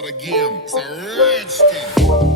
start again. It's a redskin.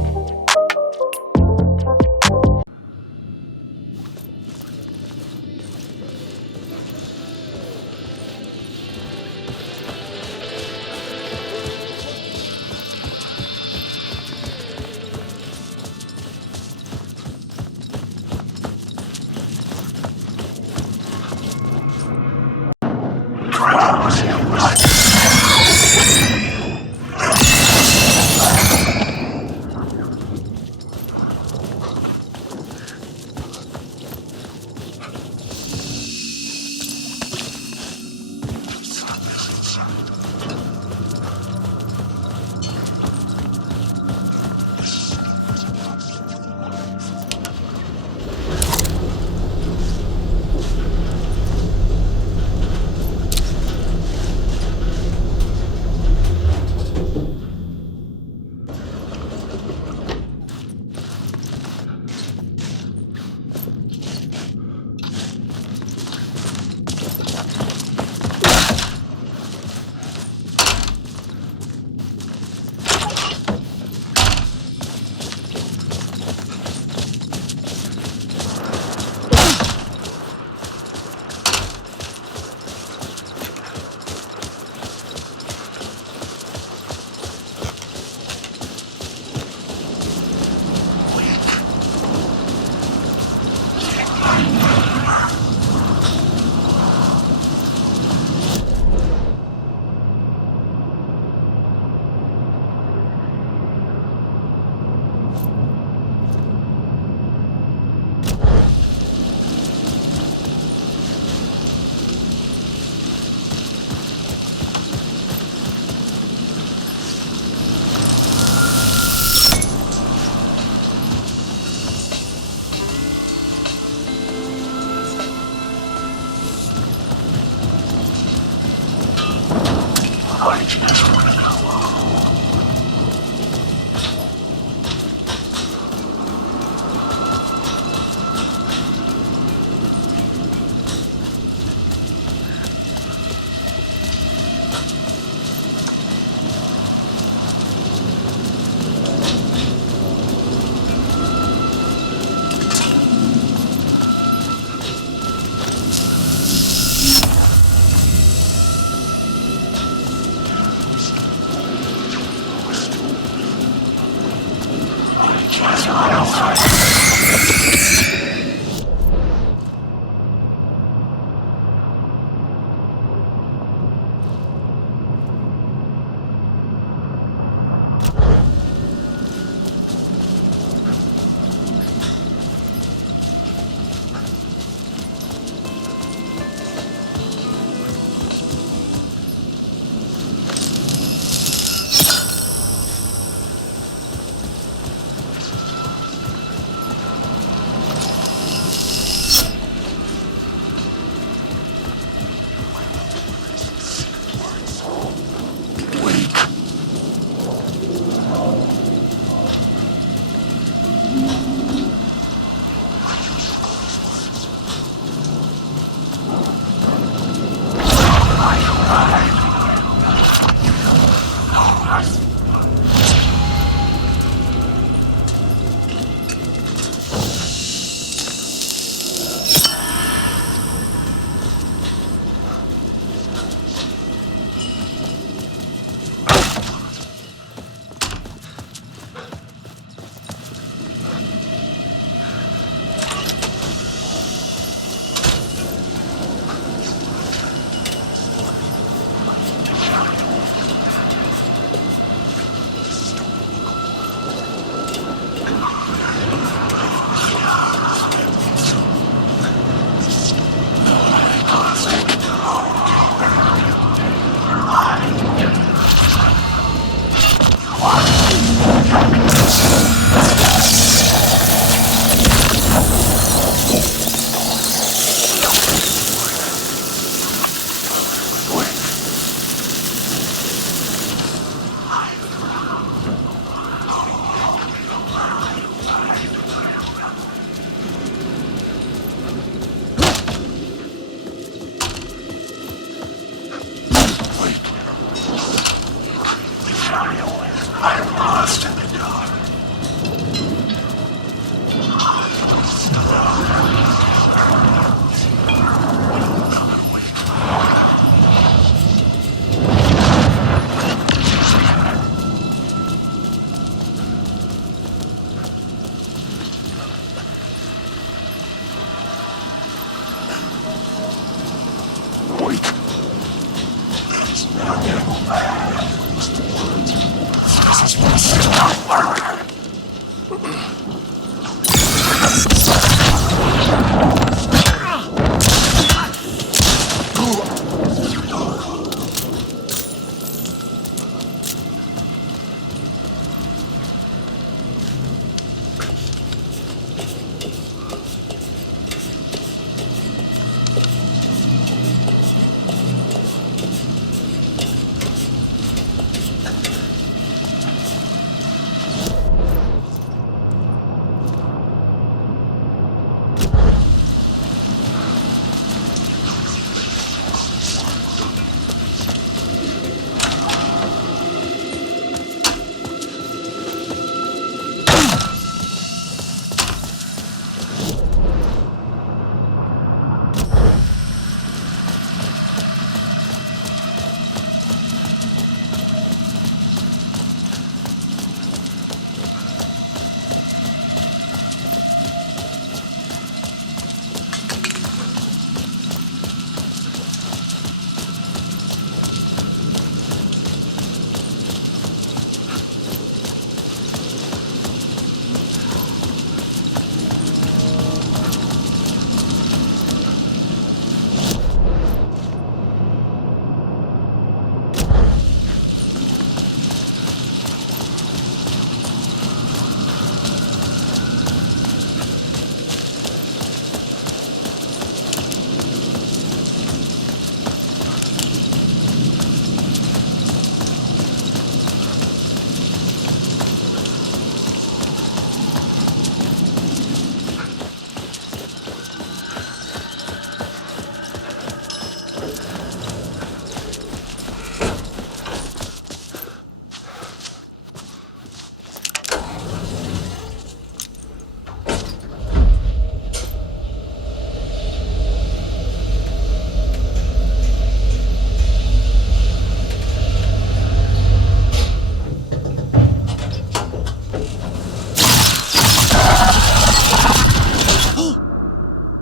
I'm lost in the dark.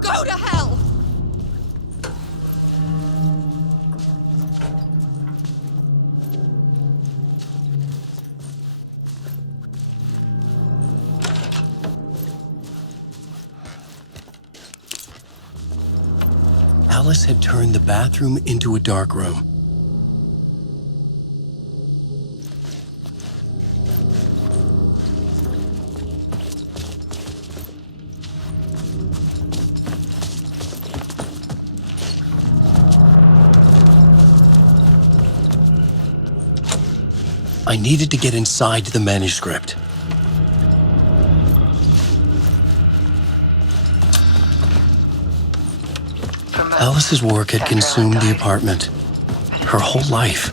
Go to hell! Alice had turned the bathroom into a dark room. I needed to get inside the manuscript. Alice's work had consumed the apartment, her whole life.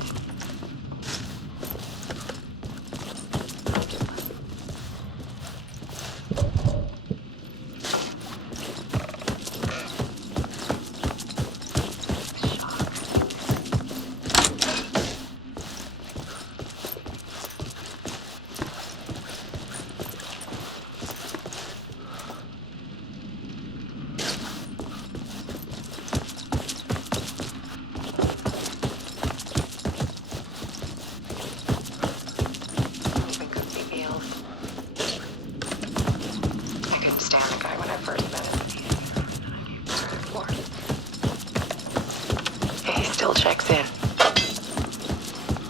Checks in,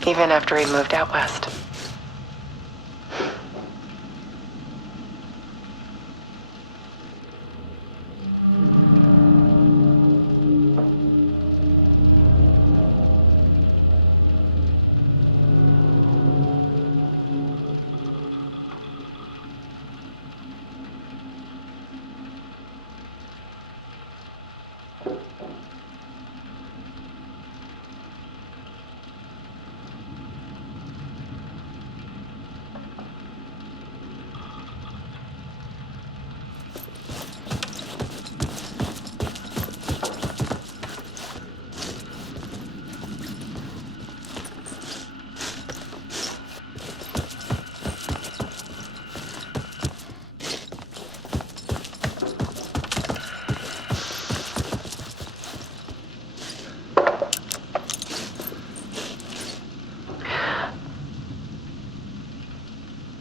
even after he moved out west.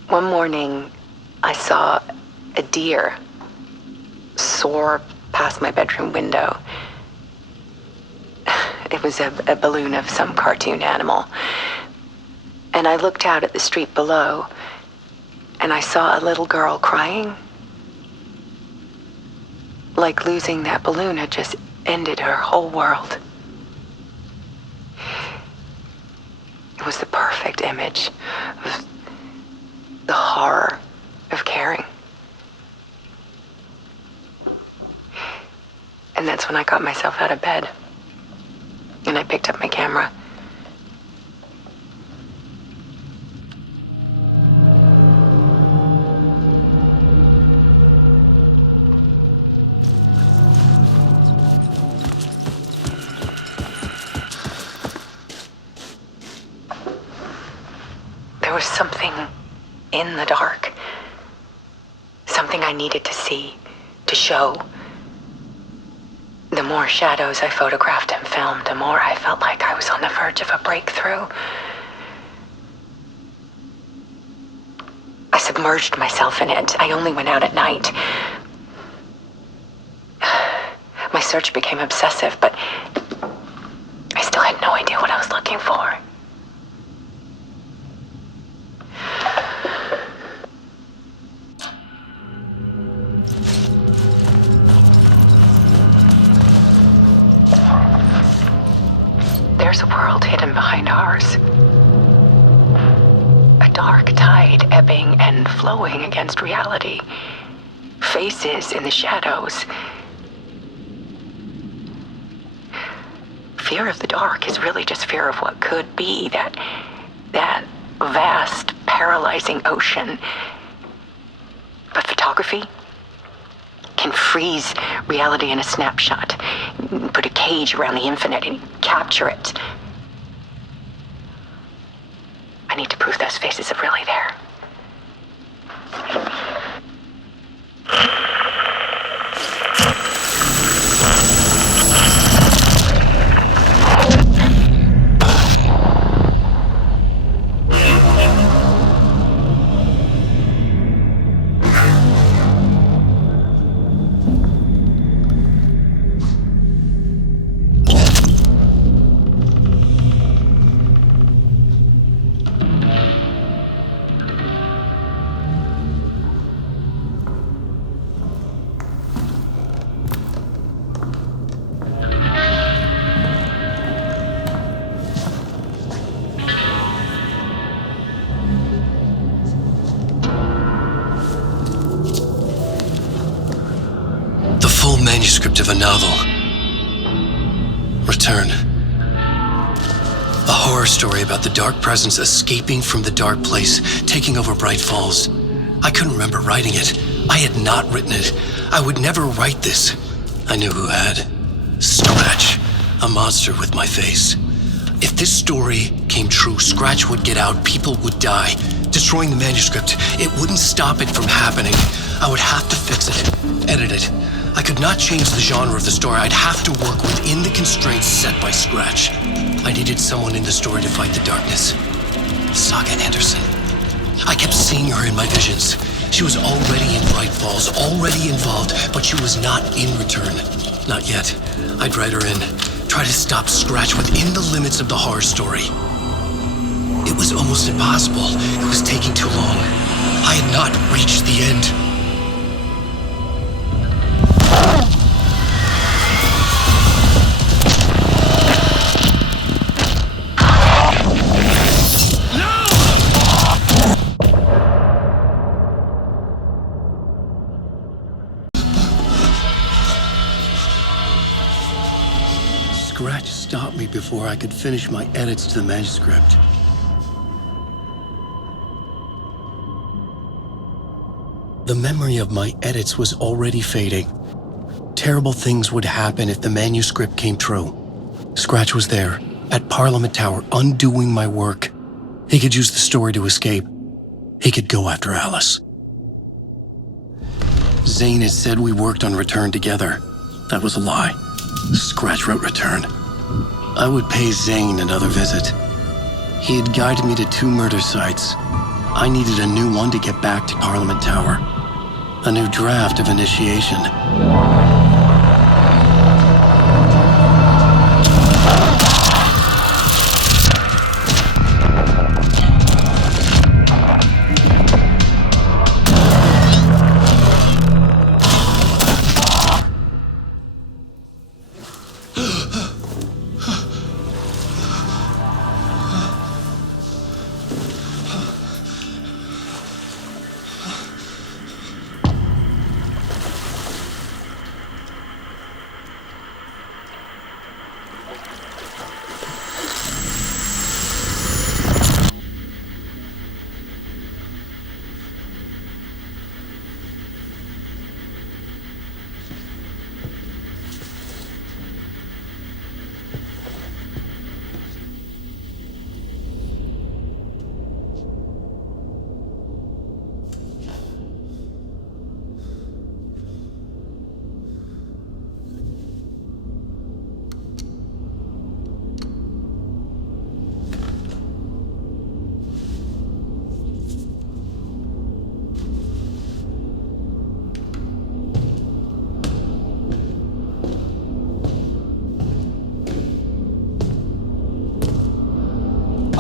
One morning, I saw a deer soar past my bedroom window. It was a balloon of some cartoon animal. And I looked out at the street below, and I saw a little girl crying. Like losing that balloon had just ended her whole world. It was the perfect image of the horror of caring. And that's when I got myself out of bed. And I picked up my camera. There was something in the dark. Something I needed to see, to show. The more shadows I photographed and filmed, the more I felt like I was on the verge of a breakthrough. I submerged myself in it. I only went out at night. My search became obsessive, but I still had no idea what I was looking for. There's a world hidden behind ours. A dark tide ebbing and flowing against reality. Faces in the shadows. Fear of the dark is really just fear of what could be, that vast, paralyzing ocean. But photography can freeze reality in a snapshot. Put a cage around the infinite and capture it. I need to prove those faces are really there. Manuscript of a novel. Return. A horror story about the dark presence escaping from the dark place, taking over Bright Falls. I couldn't remember writing it. I had not written it. I would never write this. I knew who had. Scratch. A monster with my face. If this story came true, Scratch would get out, people would die. Destroying the manuscript, it wouldn't stop it from happening. I would have to fix it, edit it. I could not change the genre of the story. I'd have to work within the constraints set by Scratch. I needed someone in the story to fight the darkness. Saga Anderson. I kept seeing her in my visions. She was already in Bright Falls, already involved, but she was not in Return. Not yet. I'd write her in, try to stop Scratch within the limits of the horror story. It was almost impossible. It was taking too long. I had not reached the end. Scratch stopped me before I could finish my edits to the manuscript. The memory of my edits was already fading. Terrible things would happen if the manuscript came true. Scratch was there, at Parliament Tower, undoing my work. He could use the story to escape. He could go after Alice. Zane had said we worked on Return together. That was a lie. Scratch wrote Return. I would pay Zane another visit. He had guided me to 2 murder sites. I needed a new one to get back to Parliament Tower. A new draft of initiation.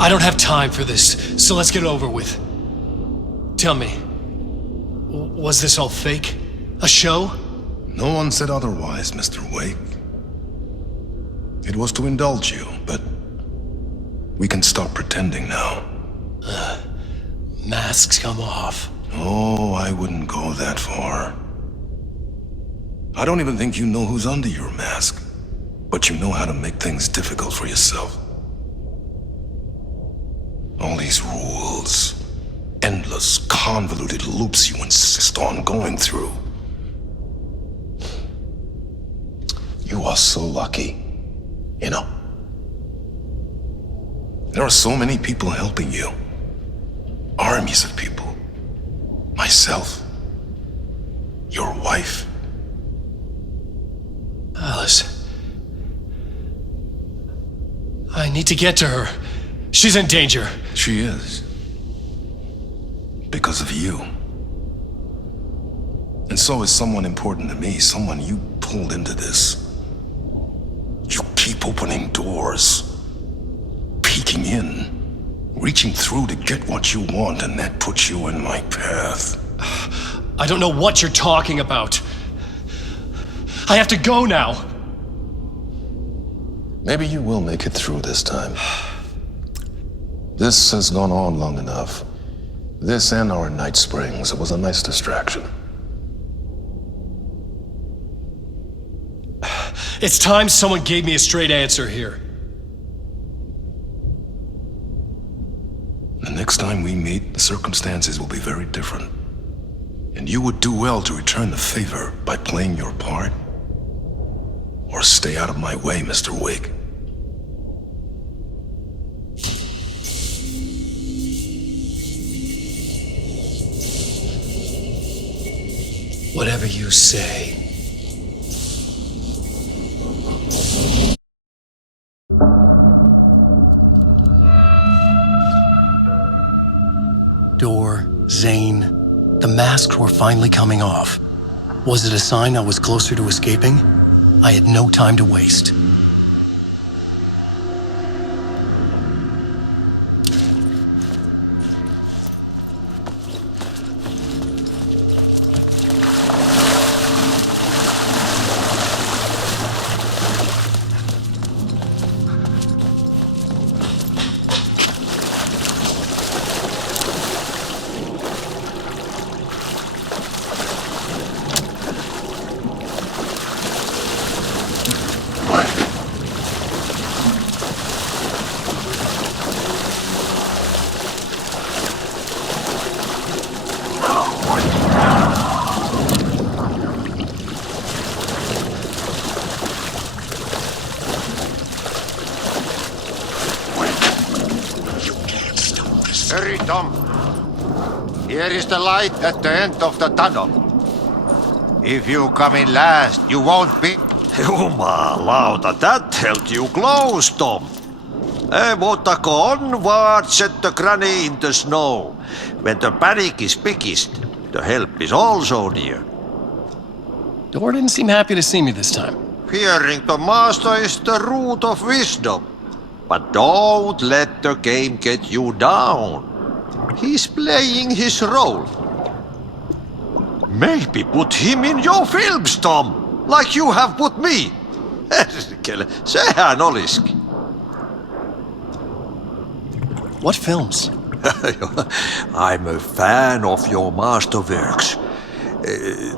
I don't have time for this, so let's get it over with. Tell me, was this all fake? A show? No one said otherwise, Mr. Wake. It was to indulge you, but we can stop pretending now. Masks come off. Oh, I wouldn't go that far. I don't even think you know who's under your mask, but you know how to make things difficult for yourself. All these rules, endless, convoluted loops you insist on going through. You are so lucky, you know. There are so many people helping you. Armies of people. Myself. Your wife. Alice. I need to get to her. She's in danger. She is. Because of you. And so is someone important to me, someone you pulled into this. You keep opening doors, peeking in, reaching through to get what you want, and that puts you in my path. I don't know what you're talking about. I have to go now. Maybe you will make it through this time. This has gone on long enough. This and our night springs. It was a nice distraction. It's time someone gave me a straight answer here. The next time we meet, the circumstances will be very different. And you would do well to return the favor by playing your part. Or stay out of my way, Mr. Wake. Whatever you say. Door, Zane, the masks were finally coming off. Was it a sign I was closer to escaping? I had no time to waste. Hurry, Tom. Here is the light at the end of the tunnel. If you come in last, you won't be... Jumalauta, that held you close, Tom. Mutta go onward, said the granny in the snow. When the panic is biggest, the help is also near. Door didn't seem happy to see me this time. Fearing the master is the root of wisdom. But don't let the game get you down. He's playing his role. Maybe put him in your films, Tom, like you have put me. Sehän olisikin. What films? I'm a fan of your masterworks.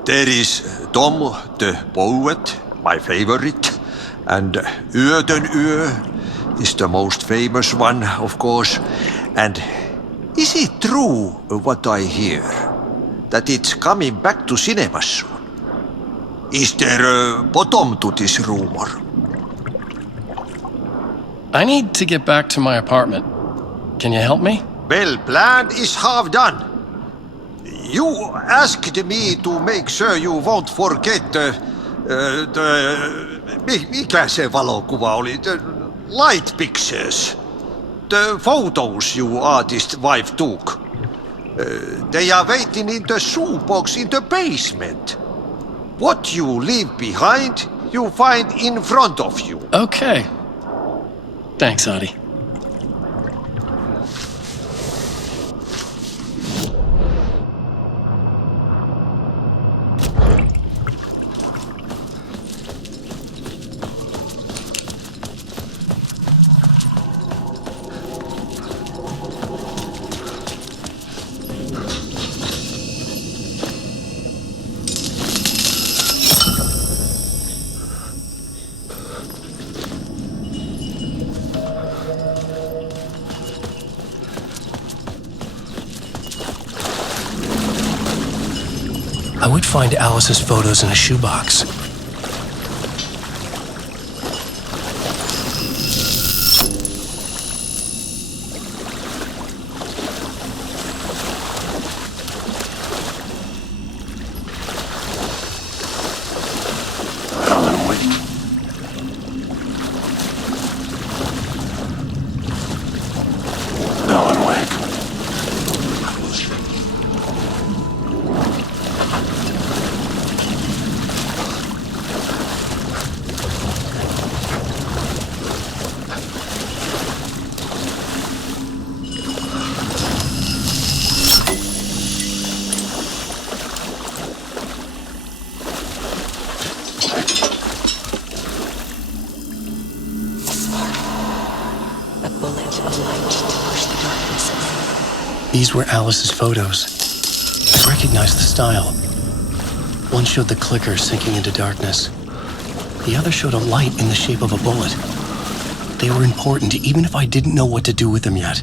There is Tom the Poet, my favorite, and Yöden Yö is the most famous one, of course. And is it true what I hear, that it's coming back to cinemas soon? Is there a bottom to this rumor? I need to get back to my apartment. Can you help me? Well, plan is half done. You asked me to make sure you won't forget mikä se valokuva oli? The light pictures. The photos your artist wife took. They are waiting in the shoebox in the basement. What you leave behind, you find in front of you. Okay. Thanks, Adi. I would find Alice's photos in a shoebox. Alan, wait. Alan, wait. A bullet of light to push the darkness away. These were Alice's photos. I recognized the style. One showed the clicker sinking into darkness. The other showed a light in the shape of a bullet. They were important even if I didn't know what to do with them yet.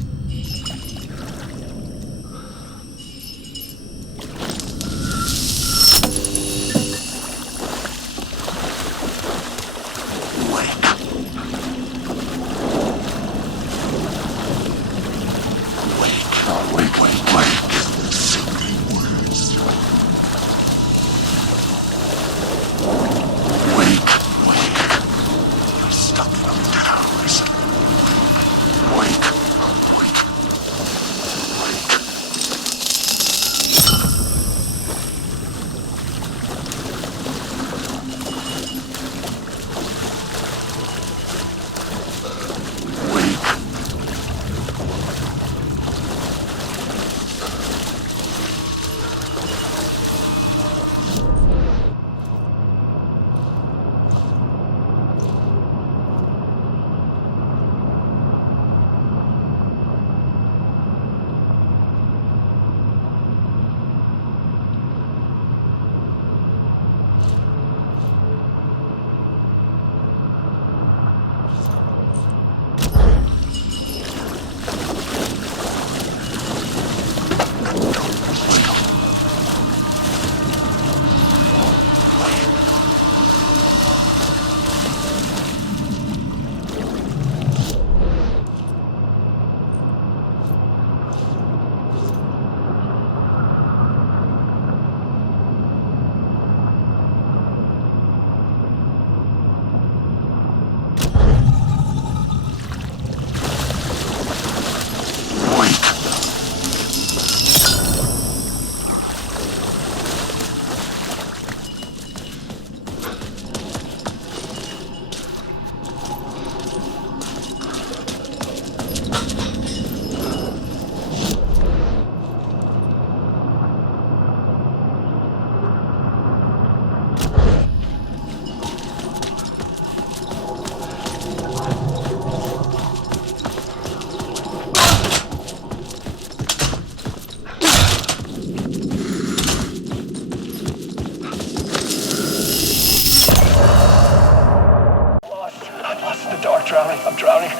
I'm drowning.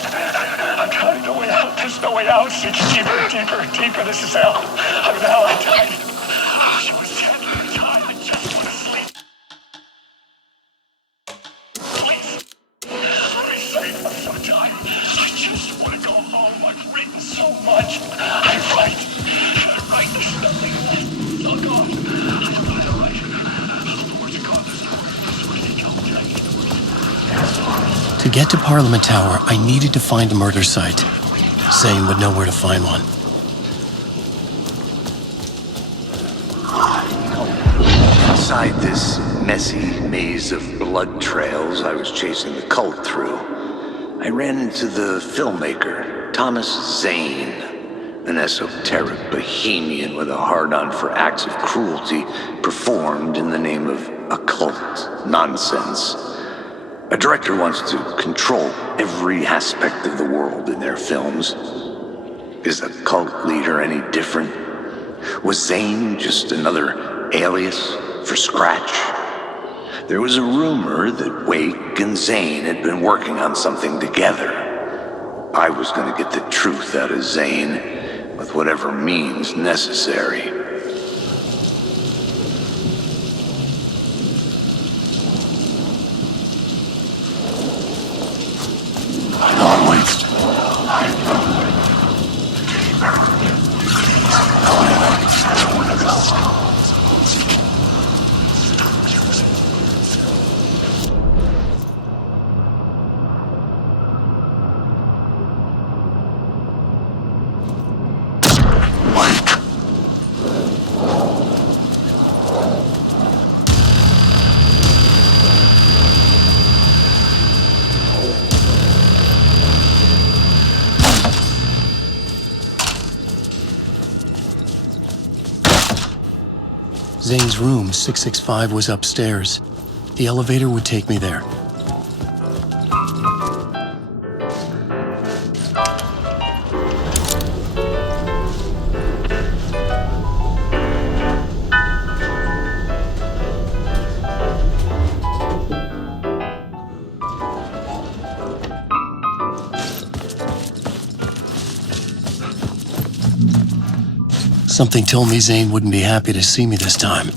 I'm drowning. No way out. There's no way out. It's deeper, deeper, deeper. This is hell. I'm in hell. I died. She was dead. I died. I just want to sleep. Please. Let me safe. I'm so tired. I just want to go home. I've written so much. I write. There's nothing left. It's all gone. I don't know how to write. The words are gone. There's no words. To get to Parliament Tower, I needed to find a murder site. Zane would know where to find one. Inside this messy maze of blood trails I was chasing the cult through, I ran into the filmmaker, Thomas Zane, an esoteric bohemian with a hard-on for acts of cruelty performed in the name of occult nonsense. A director wants to control every aspect of the world in their films. Is a cult leader any different? Was Zane just another alias for Scratch? There was a rumor that Wake and Zane had been working on something together. I was going to get the truth out of Zane with whatever means necessary. Zane's room, 665, was upstairs. The elevator would take me there. Something told me Zane wouldn't be happy to see me this time.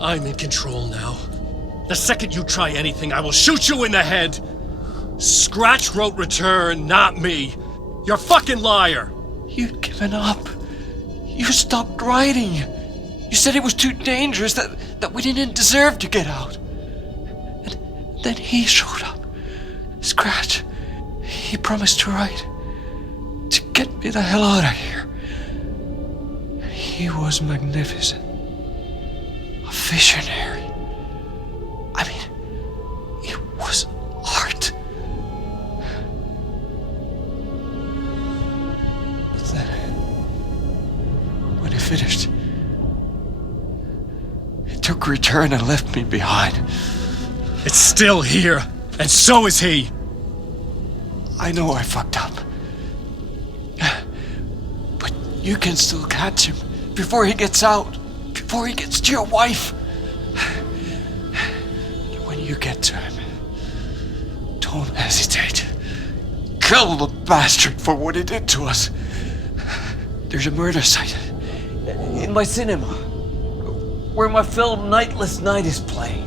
I'm in control now. The second you try anything, I will shoot you in the head. Scratch wrote Return, not me. You're a fucking liar! You'd given up. You stopped writing. You said it was too dangerous, that we didn't deserve to get out. And then he showed up. Scratch. He promised to write. To get me the hell out of here. He was magnificent. A visionary. I mean, it was art. When he finished, he took Return and left me behind. It's still here, and so is he. I know I fucked up. But you can still catch him before he gets out, before he gets to your wife. And when you get to him, don't hesitate. Kill the bastard for what he did to us. There's a murder site in my cinema where my film Nightless Night is playing.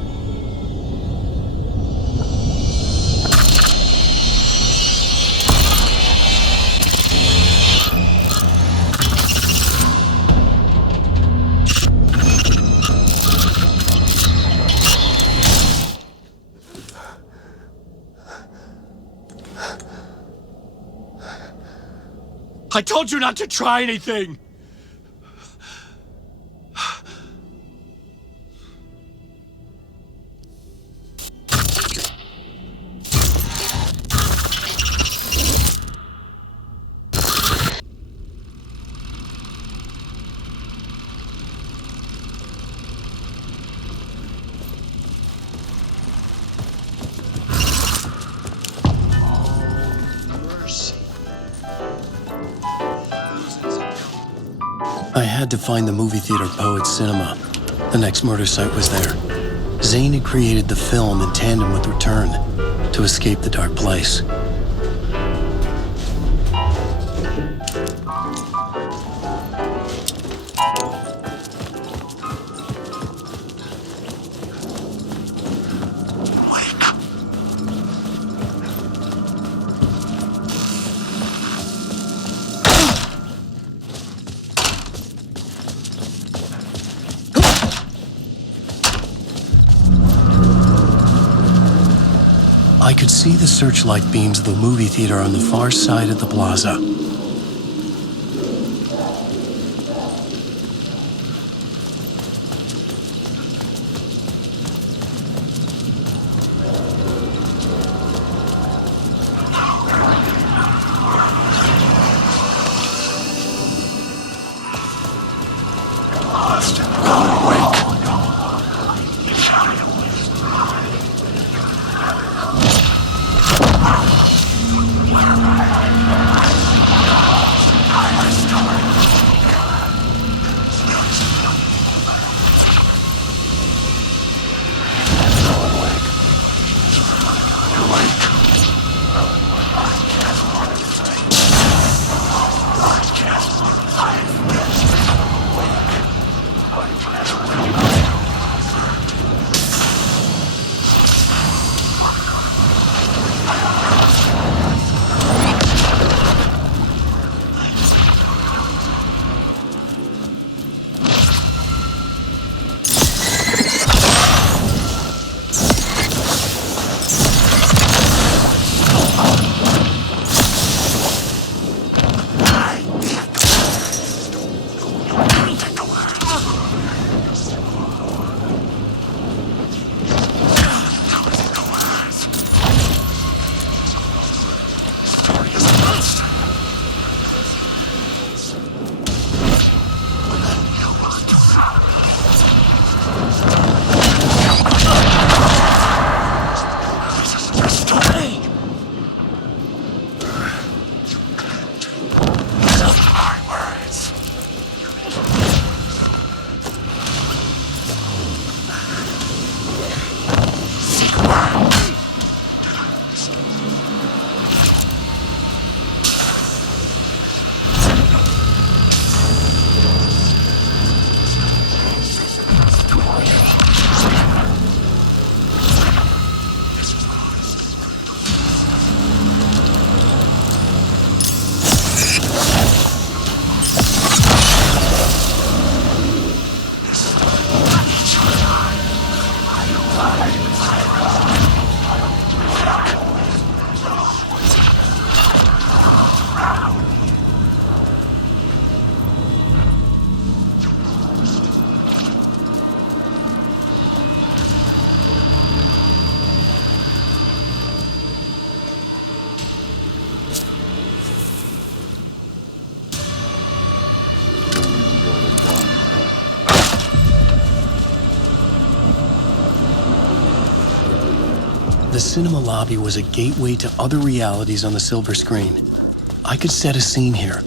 I told you not to try anything! I had to find the movie theater Poet Cinema. The next murder site was there. Zane had created the film in tandem with Return to escape the dark place. I could see the searchlight beams of the movie theater on the far side of the plaza. The cinema lobby was a gateway to other realities on the silver screen. I could set a scene here.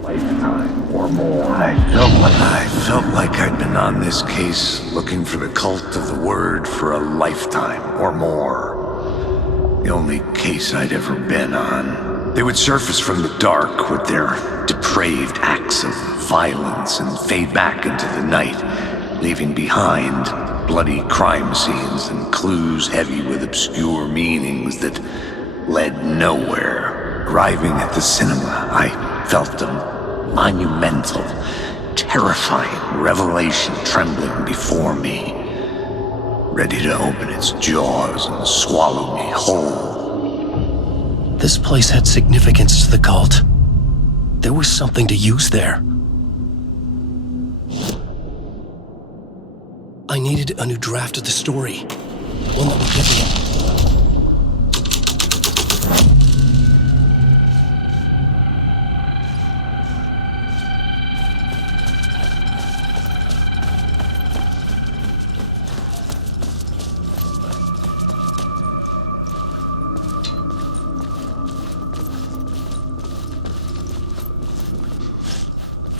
Lifetime or more. I felt like I'd been on this case looking for the cult of the word for a lifetime or more. The only case I'd ever been on. They would surface from the dark with their depraved acts of violence and fade back into the night, leaving behind bloody crime scenes and clues heavy with obscure meanings that led nowhere. Arriving at the cinema, I felt a monumental, terrifying revelation trembling before me, ready to open its jaws and swallow me whole. This place had significance to the cult. There was something to use there. I needed a new draft of the story. One that would get me it.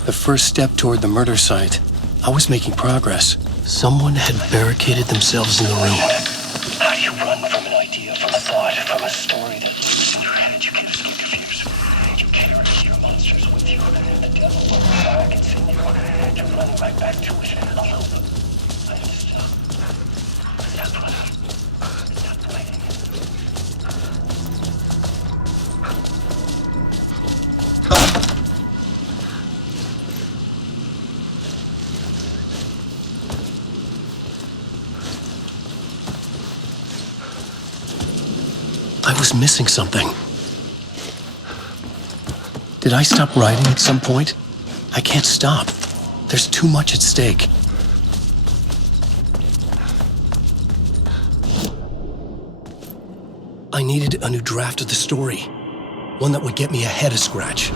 The first step toward the murder site. I was making progress. Someone had barricaded themselves in the room. How do you run from an idea, from a thought, from a story that lives in your head? You can't escape your fears. You carry your monsters with you. The devil will come back and see you. You're running right back to it. A little bit. I understand. Stop running. Stop waiting. I was missing something. Did I stop writing at some point? I can't stop. There's too much at stake. I needed a new draft of the story. One that would get me ahead of Scratch.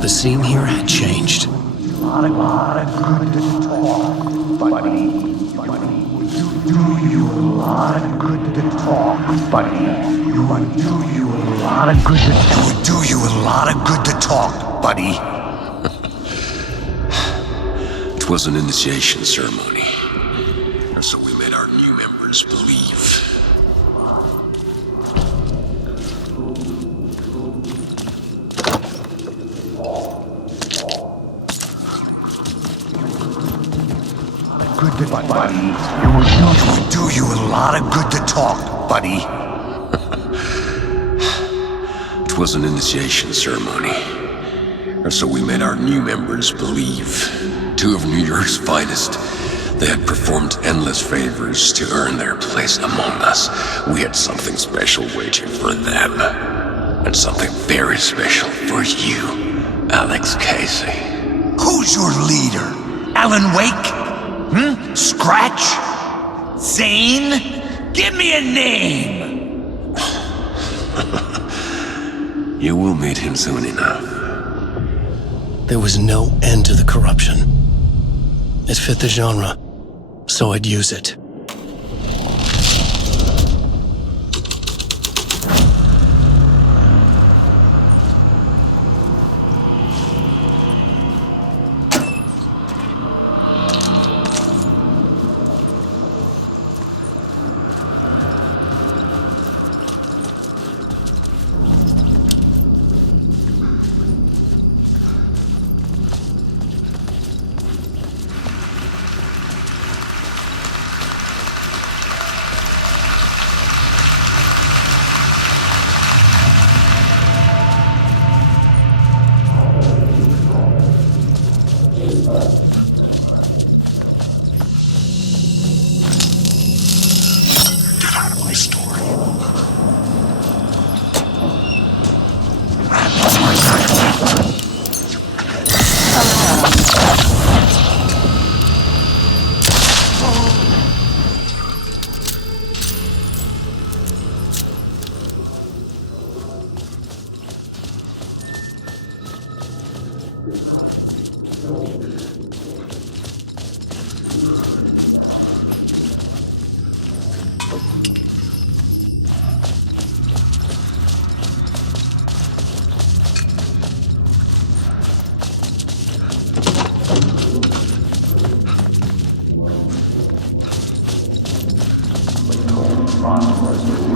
The scene here had changed. A lot of good talk, buddy. Do you a lot of good talk, buddy. You would do you a lot of good to talk. It would do you a lot of good to talk, buddy. It was an initiation ceremony. So we made our new members believe. Good, buddy. It would do you a lot of good to talk, buddy. It was an initiation ceremony. So we made our new members believe. Two of New York's finest. They had performed endless favors to earn their place among us. We had something special waiting for them. And something very special for you, Alex Casey. Who's your leader? Alan Wake? Scratch? Zane? Give me a name! You will meet him soon enough. There was no end to the corruption. It fit the genre, so I'd use it.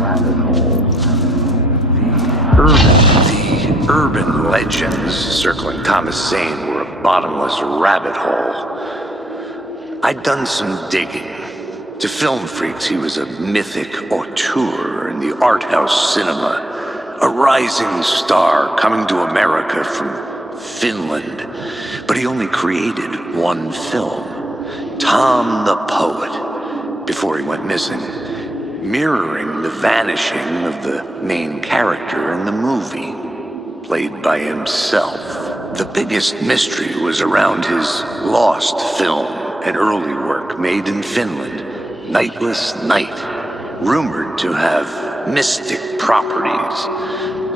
The urban legends circling Thomas Zane were a bottomless rabbit hole. I'd done some digging. To film freaks, he was a mythic auteur in the art house cinema, a rising star coming to America from Finland. But he only created one film, Tom the Poet, before he went missing, mirroring the vanishing of the main character in the movie, played by himself. The biggest mystery was around his lost film, an early work made in Finland, Nightless Night, rumored to have mystic properties.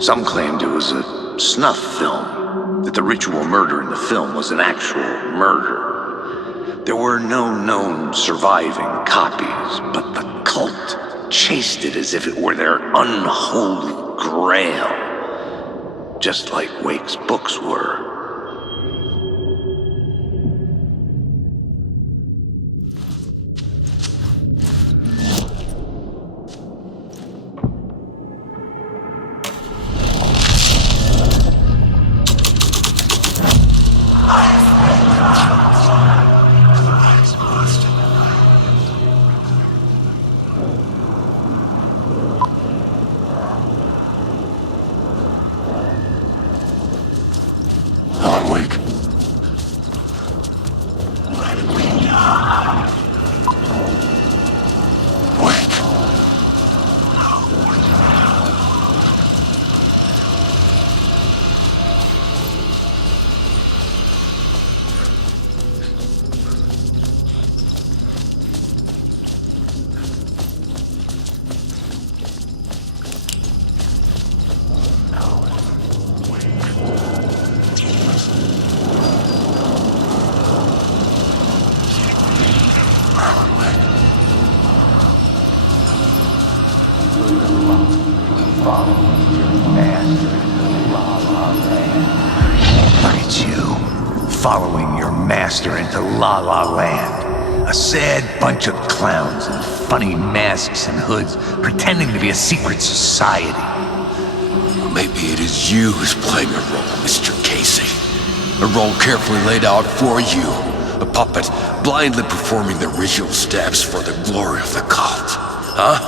Some claimed it was a snuff film, that the ritual murder in the film was an actual murder. There were no known surviving copies, but the cult chased it as if it were their unholy grail, just like Wake's books were. Look at you, following your master into La La Land. A sad bunch of clowns in funny masks and hoods, pretending to be a secret society. Maybe it is you who's playing a role, Mr. Casey. A role carefully laid out for you. A puppet blindly performing the ritual steps for the glory of the cult. Huh?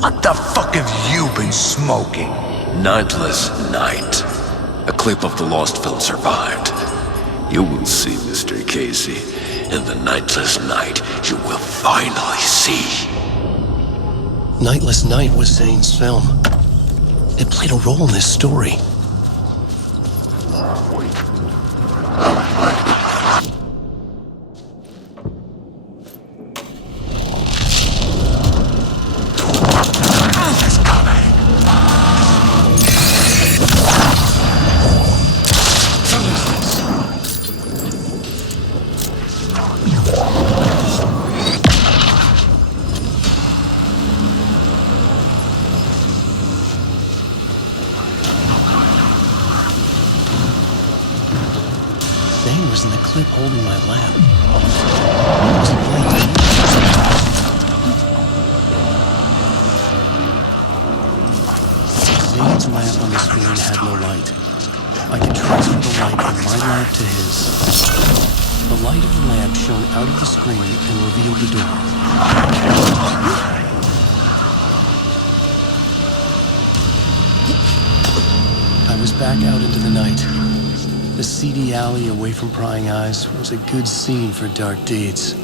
What the fuck have you been smoking? Nightless Night. A clip of the lost film survived. You will see, Mr. Casey. In the Nightless Night, you will finally see. Nightless Night was Zane's film. It played a role in this story. Zane was in the clip holding my lamp. What was he playing? Zane's lamp on the screen had no light. I could transfer the light from my lamp to his. The light of the lamp shone out of the screen and revealed the door. I was back out into the night. The seedy alley away from prying eyes was a good scene for dark deeds.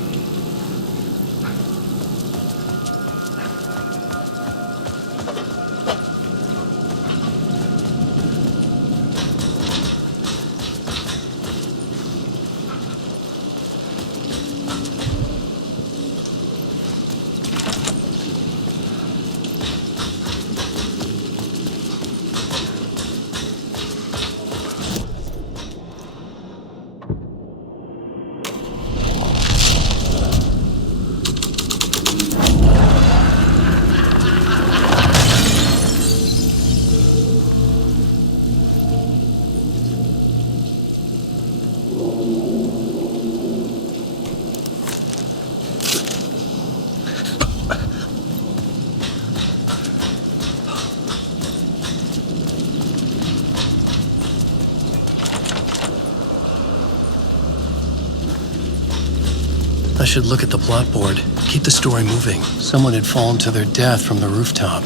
I should look at the plot board, keep the story moving. Someone had fallen to their death from the rooftop.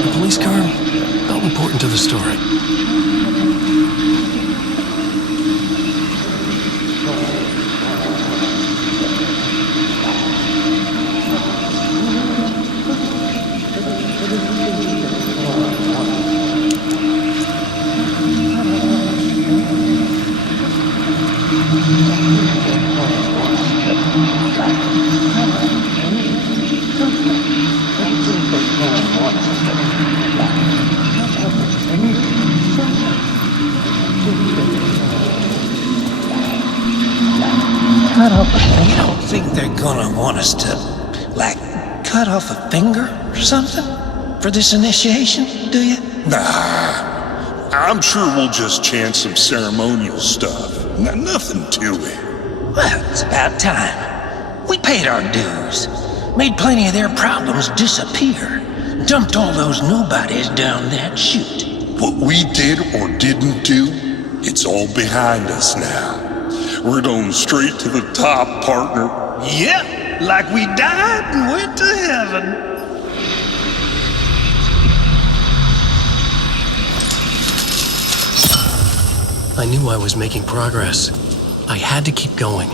The police car felt important to the story. You don't think they're gonna want us to, like, cut off a finger or something for this initiation, do you? Nah, I'm sure we'll just chant some ceremonial stuff. Nothing to it. Well, it's about time. We paid our dues, made plenty of their problems disappear, dumped all those nobodies down that chute. What we did or didn't do, it's all behind us now. We're going straight to the top, partner. Yep, like we died and went to heaven. I knew I was making progress. I had to keep going.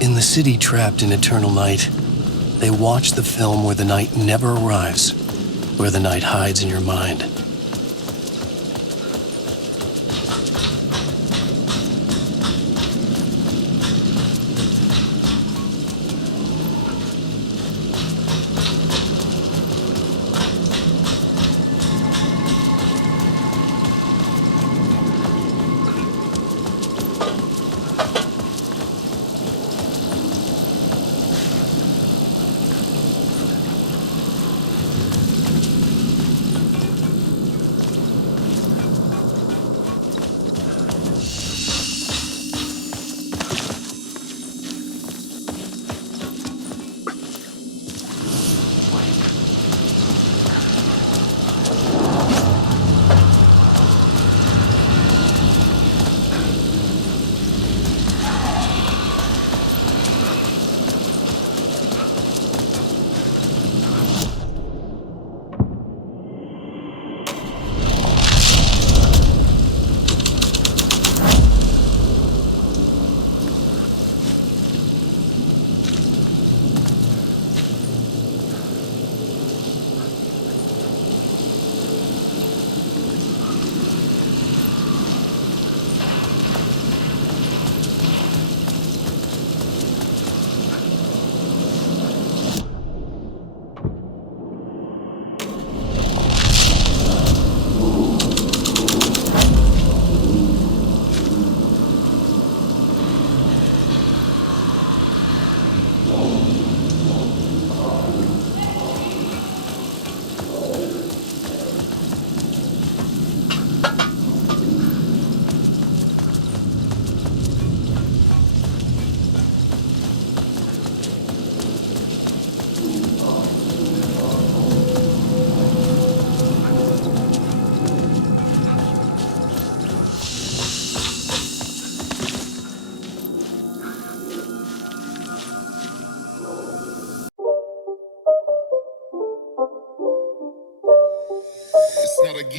In the city trapped in eternal night, they watch the film where the night never arrives, where the night hides in your mind.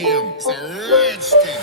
game. It's a rich thing.